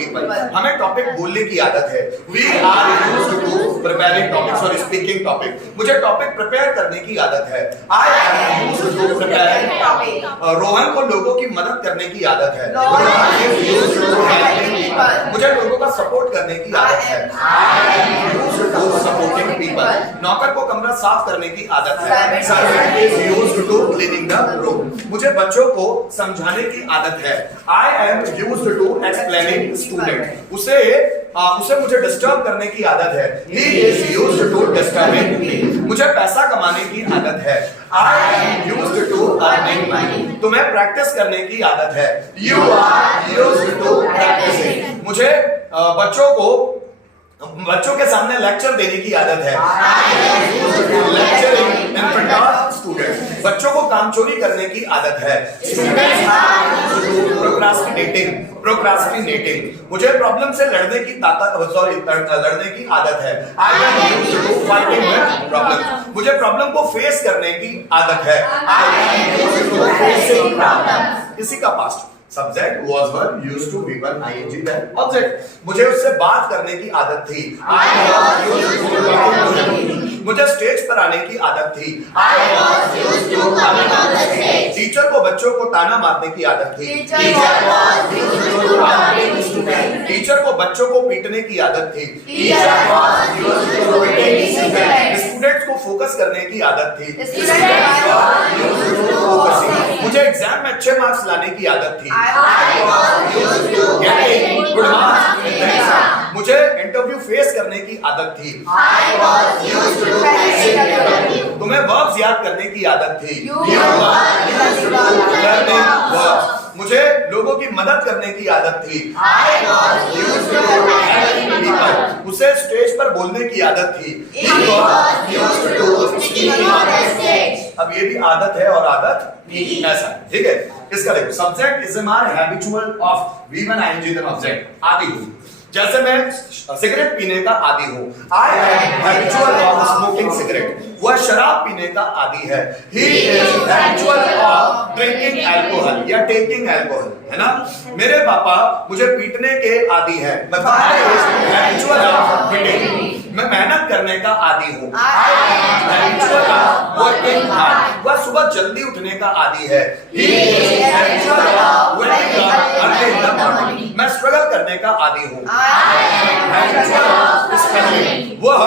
people. हमें topic बोलने की आदत है. We are used to preparing topics or speaking topic. मुझे टॉपिक प्रिपेयर करने की आदत है. I am used to preparing topic. Rohan को लोगों की मदद करने की आदत है. Rohan is used to helping people. मुझे लोगों का सपोर्ट करने की आदत है. I am used to supporting people. नौकर को कमरा साफ करने की आदत है. Servant is used to cleaning the room. मुझे बच्चों को समझाने की आदत है. I am used to explaining student. उसे मुझे डिस्टर्ब करने की आदत है. He is used to disturbing me. मुझे पैसा कमाने की आदत है. I am used to earning money. तुम्हें प्रैक्टिस करने की आदत है. You are used to practicing. मुझे बच्चों के सामने लेक्चर देने की आदत है. lecturing in front of students. बच्चों को कामचोरी करने की आदत है. procrastinating. मुझे प्रॉब्लम से लड़ने की आदत है. I am used to fighting with problems. मुझे प्रॉब्लम को फेस करने की आदत है. I am used to facing problems. किसी का past subject was verb used to be verb ing then object. मुझे उससे बात करने की आदत थी. I was used to talking to him. मुझे स्टेज पर आने की आदत थी. I was used to coming on the stage. Teacher को बच्चों को ताना मारने की आदत थी. Teacher was used to talking students. Teacher को बच्चों को पीटने की आदत थी. Teacher was used to beating students. Students को फोकस करने की आदत थी. Students was used to focusing. मुझे एग्जाम में अच्छे मार्क्स लाने की आदत थी. I was used to getting good marks in the exam. मुझे इंटरव्यू फेस करने की आदत थी. I was used to facing interview. तुम्हें वर्ब्स याद करने की आदत थी. You were used to learning verbs. मुझे लोगों की मदद करने की आदत थी. I was used to helping people. उसे स्टेज पर बोलने की आदत थी. He was used to speaking on the stage. अब ये भी आदत है और आदत नहीं ऐसा, ठीक है. इसका देखो subject is habitual of V1 ing then object. आदि हूं, जैसे मैं सिगरेट पीने का आदी हूं. I am habitual of smoking cigarette. वह शराब पीने का आदी है. He is habitual of drinking alcohol या taking alcohol, है ना. मेरे पापा मुझे पीटने के आदी है. मैं habitual of beating. मैं मेहनत करने का आदी हूं. I am habitual of working hard. वह सुबह जल्दी उठने का आदी है. He is habitual of waking up early in the morning. मैं स्ट्रगल करने का आदी हूं. I am habitual of struggling. वह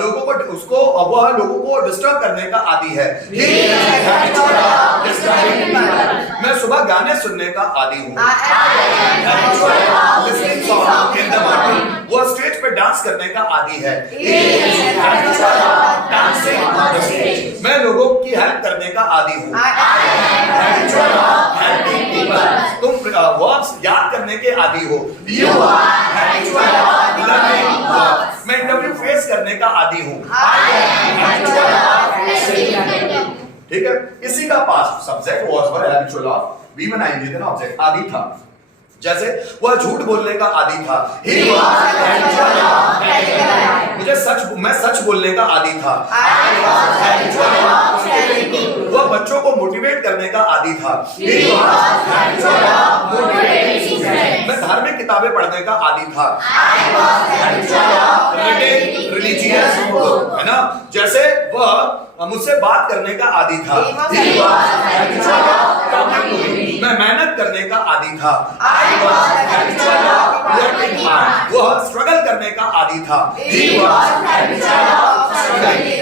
लोगों को डिस्टर्ब करने का आदी है. He is habitual of disturbing people. मैं सुबह गाने सुनने का आदी हूं. I am habitual of listening song in the morning. वह स्टेज पे डांस करने का आदी है. He is habitual of dancing on the stage. मैं लोगों की हेल्प करने का आदी हूं. I am habitual of helping people. तुम वर्ब्स याद करने के आदी हो. You are habitual of learning verbs. मैं इंटरव्यू फेस करने का आदी हूं. I am habitual of facing interview. ठीक है. इसी का past subject was verb habitual of V1 ing then object आदि था. जैसे वह झूठ बोलने का आदी था. He was habitual of telling a lie. मैं सच बोलने का आदी था. I was habitual of telling truth. वह बच्चों को मोटिवेट करने का आदी था. He was habitual of motivating students. मैं धार्मिक किताबें पढ़ने का आदी था. I was habitual of reading religious books. है ना. जैसे वह मुझसे बात करने का आदी था. He was habitual of talking to me. मैं मेहनत करने का आदी था. I was habitual of working hard. वह स्ट्रगल करने का आदी था. He was habitual of struggling.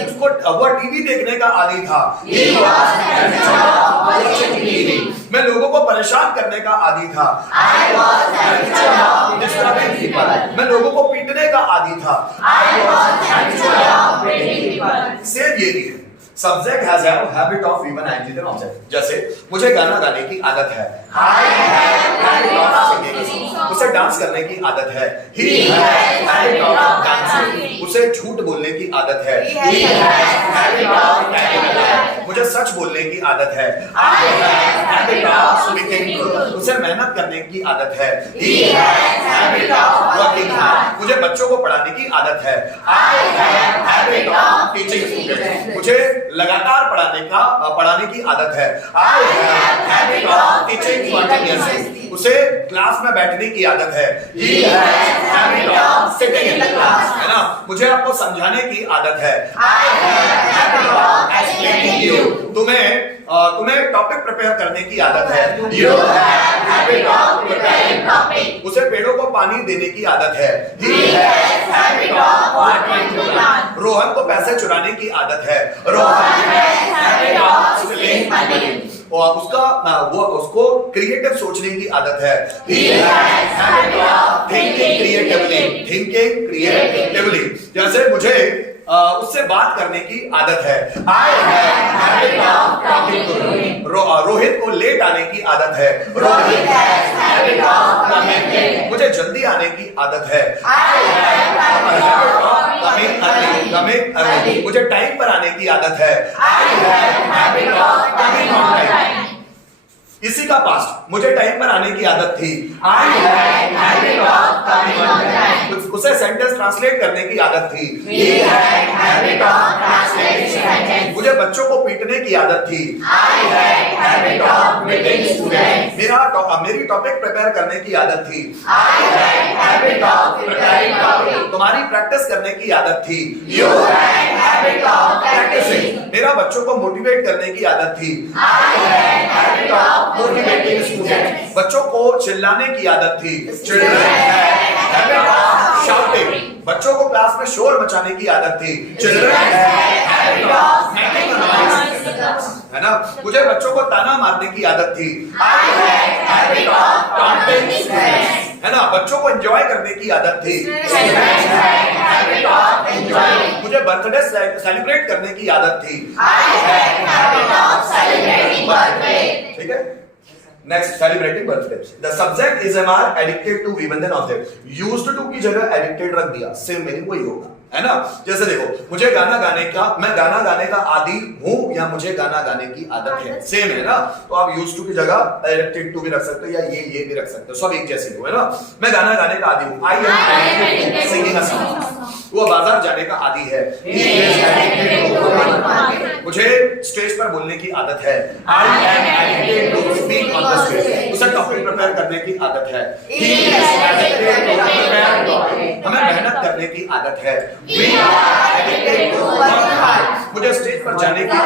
वह टीवी देखने का आदी था. He was habitual of watching TV. मैं लोगों को परेशान करने का आदी था. I was habitual of disturbing people. मैं लोगों को पीटने का आदी था. I was habitual of beating people. Same ये भी है. Subject has a habit of V1 ing then object. जैसे मुझे गाना गाने की आदत है. I have habit of singing. उसे डांस करने की आदत है. He has habit of dancing. उसे झूठ बोलने की आदत है. He has habit of telling a lie. मुझे सच बोलने की आदत है. I have habit of speaking truth. उसे मेहनत करने की आदत है. He has habit of working hard. मुझे बच्चों को पढ़ाने की आदत है। I have habit of teaching students. मुझे लगातार पढ़ाने की आदत है। I have habit of teaching continuously. उसे क्लास में बैठने की आदत है। He has habit of sitting in the class, है ना। मुझे आपको समझाने की आदत है। I have habit of explaining you. तुम्हें टॉपिक प्रिपेयर करने की आदत है। You have habit of preparing topic. उसे पेड़ों को पानी देने की आदत है। He has habit of watering plant. Rohan को पैसे चुराने की आदत है। Rohan has habit of stealing money. और उसको क्रिएटिव सोचने की आदत है। He has habit of thinking creatively. Thinking creatively. जैसे मुझे उससे बात करने की आदत है। I have habit of talking to him. Rohit को लेट आने की आदत है। Rohit has habit of coming late. मुझे जल्दी आने की आदत है। I have habit of coming early. मुझे टाइम पर आने की आदत है। I have habit of coming on time. इसी का पास्ट, मुझे टाइम पर आने की आदत थी। I had habit of coming on time. उसे सेंटेंस ट्रांसलेट करने की आदत थी। He had habit of translating sentences. मुझे बच्चों को पीटने की आदत थी। I had habit of beating students. मेरी टॉपिक प्रिपेयर करने की आदत थी। I had habit of preparing topic. तुम्हारी प्रैक्टिस करने की आदत थी। You had habit of practicing. मेरा बच्चों को मोटिवेट करने की आदत थी। I had habit of motivating students. बच्चों को चिल्लाने की आदत थी। Children had habit of shouting. बच्चों को क्लास में शोर मचाने की आदत थी। Children had habit of making noise. है ना। मुझे बच्चों को ताना मारने की आदत थी। I had habit of taunting students. है ना। बच्चों को एंजॉय करने की आदत थी। Students had habit of enjoying. मुझे बर्थडे सेलिब्रेट करने की आदत थी। I had habit of celebrating birthday. ठीक है। Next, celebrating birthdays. The subject is am addicted to V1 object. Used to की जगह addicted रख दिया, same meaning वही होगा, है ना। जैसे देखो, मैं गाना गाने का आदी हूँ या मुझे गाना गाने की आदत है, सेम है ना। तो आप यूज्ड टू की जगह एडिक्टेड टू भी रख सकते हो या ये भी रख सकते हो, सब एक जैसे हो, है ना। मैं गाना गाने का आदी हूँ। I am addicted to singing a song. वो बाजार जाने का आदी है। मुझे स्टेज पर बोलने की आदत है। I am addicted to speak on the stage. उसे टॉपिक प्रिपेयर करने की आदत है। He is addicted to prepare topic. हमें मेहनत करने की आदत है। We are addicted to work hard. मुझे स्टेज पर जाने की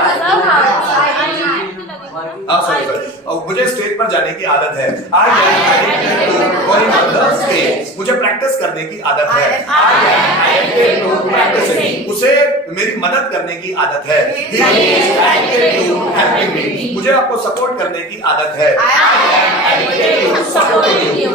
मुझे स्टेज पर जाने की आदत है। I am addicted to going on the stage. मुझे प्रैक्टिस करने की आदत है। I am addicted to practising. उसे मेरी मदद करने की आदत है। He is addicted to helping me. मुझे आपको सपोर्ट करने की आदत है। I am addicted to supporting you.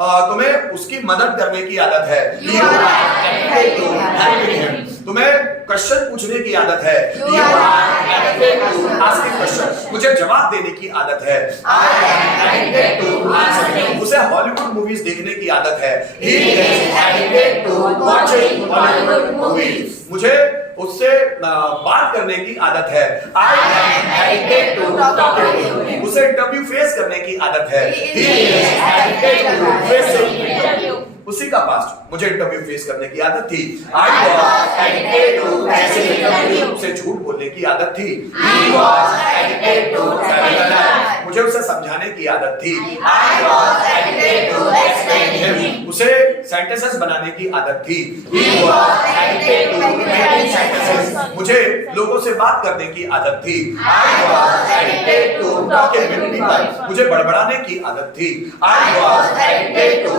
तुम्हें उसकी मदद करने की आदत है। You are addicted to helping him. तुम्हें क्वेश्चन पूछने की आदत है। You are addicted to asking question. मुझे जवाब देने की आदत है। I am addicted to answering. उसे हॉलीवुड मूवीज देखने की आदत है। He is addicted to watching Hollywood movies. मुझे उससे बात करने की आदत है। I am addicted to talking to him. उसे इंटरव्यू फेस करने की आदत है। He is addicted to facing interview. उसी का पास्ट, मुझे इंटरव्यू फेस करने की आदत थी। I was addicted to facing interview. उसे झूठ बोलने की आदत थी। He was addicted to telling a lie. मुझे उसे समझाने की आदत थी। I was addicted to explaining him. उसे सेंटेंसेस बनाने की आदत थी। He was addicted to making sentences. मुझे लोगों से बात करने की आदत थी। I was addicted to talking with people. मुझे बड़बड़ाने की आदत थी। I was addicted to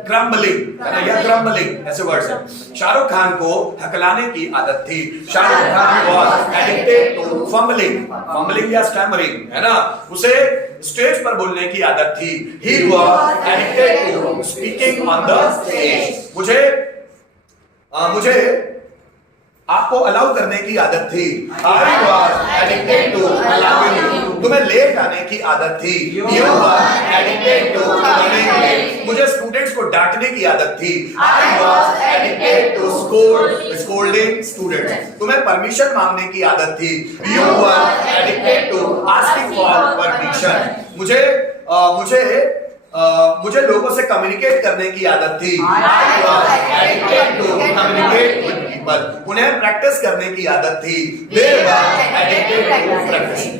crumbling है ना, या क्रम्बलिंग ऐसे वर्ड्स हैं। शाहरुख खान को हकलाने की आदत थी। Shahrukh Khan was addicted to fumbling या स्टैमरिंग, है ना। उसे स्टेज पर बोलने की आदत थी। He was addicted to speaking on the stage. मुझे आपको अलाउ करने की आदत थी। I was addicted to allowing you. तुम्हें लेट आने की आदत थी। You was addicted to coming late. मुझे स्टूडेंट्स को डांटने की आदत थी। I was addicted to scolding students. तुम्हें परमिशन मांगने की आदत थी। You was addicted to asking for permission. मुझे मुझे लोगों से कम्युनिकेट करने की आदत थी। I was addicted to communicate with people. उन्हें प्रैक्टिस करने की आदत थी। They were addicted to practicing.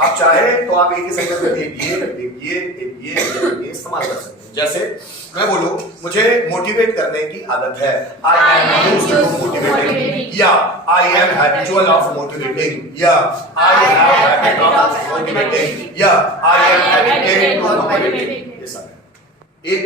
आप चाहे तो आप एक ही सेंटेंस में ये इस्तेमाल कर सकते हैं। जैसे मैं बोलूं मुझे मोटिवेट करने की आदत है। I am used to motivating. या I am habitual of motivating. या I have habit of motivating. या I am addicted to motivating. ये सब है। एक